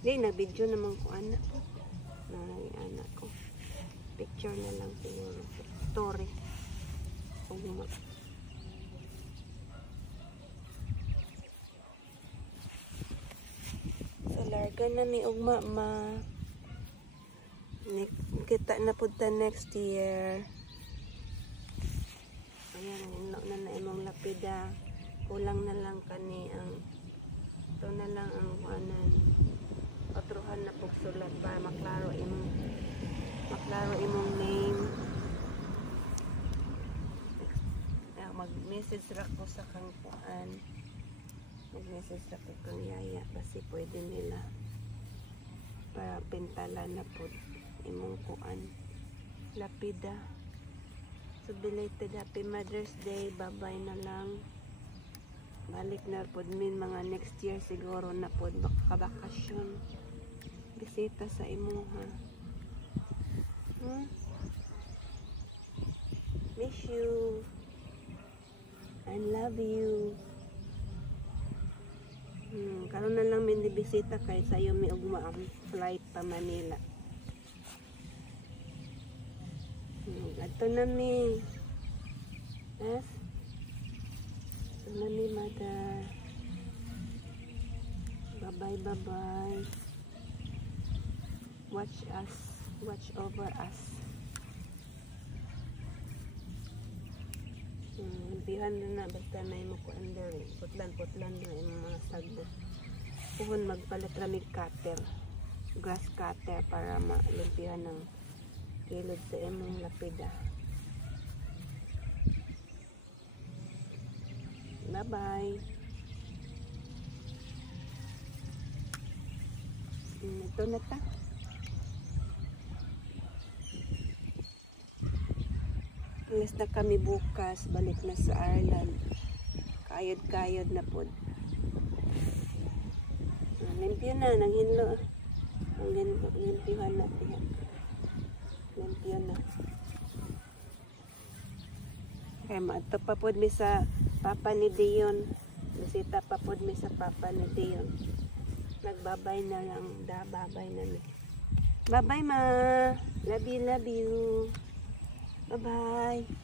Di, na-video naman ko anak ko. Anak ko. Picture na lang siguro. Story. Ugma. So, larga na ni ugma ma. Kita na punta next year. Ayan, ino na imong lapida. Kulang na lang kani ang ito na lang ang patruhan na pagsulat para maklaro imong name. Mag-message ra ko sa kangkuan. Mag-message ra ko kang yaya kasi pwede nila para pintala na po imong kuan lapida. So belated happy Mother's Day. Bye-bye na lang. Balik na po min mga next year siguro na po makakabakasyon. Bisita sa imo ha. Miss you. I love you. Karon na lang min bisita kay sayo mi ugma ang flight pa Manila. Ato na mi. Yes. Ato na mi mother. Bye bye. Watch us. Watch over us. Limpihan na basta na mo ko under. Putlan na yung mga sagbo. Puhon magpalit ramig cutter. Grass cutter para malimpihan ng kilid sa imong lapida. Bye-bye. Ito na ta. Alas na kami bukas. Balik na sa Ireland. Kayod-kayod na po. Limpyo na. Nang hinlo. Limpyohan natin. Limpyo na. Kaya maato pa po mi sa Papa ni Dion. Bisita pa po mi sa Papa ni Dion. Nagbabay na lang. Babay na lang. Bye-bye ma. Love you. Bye-bye.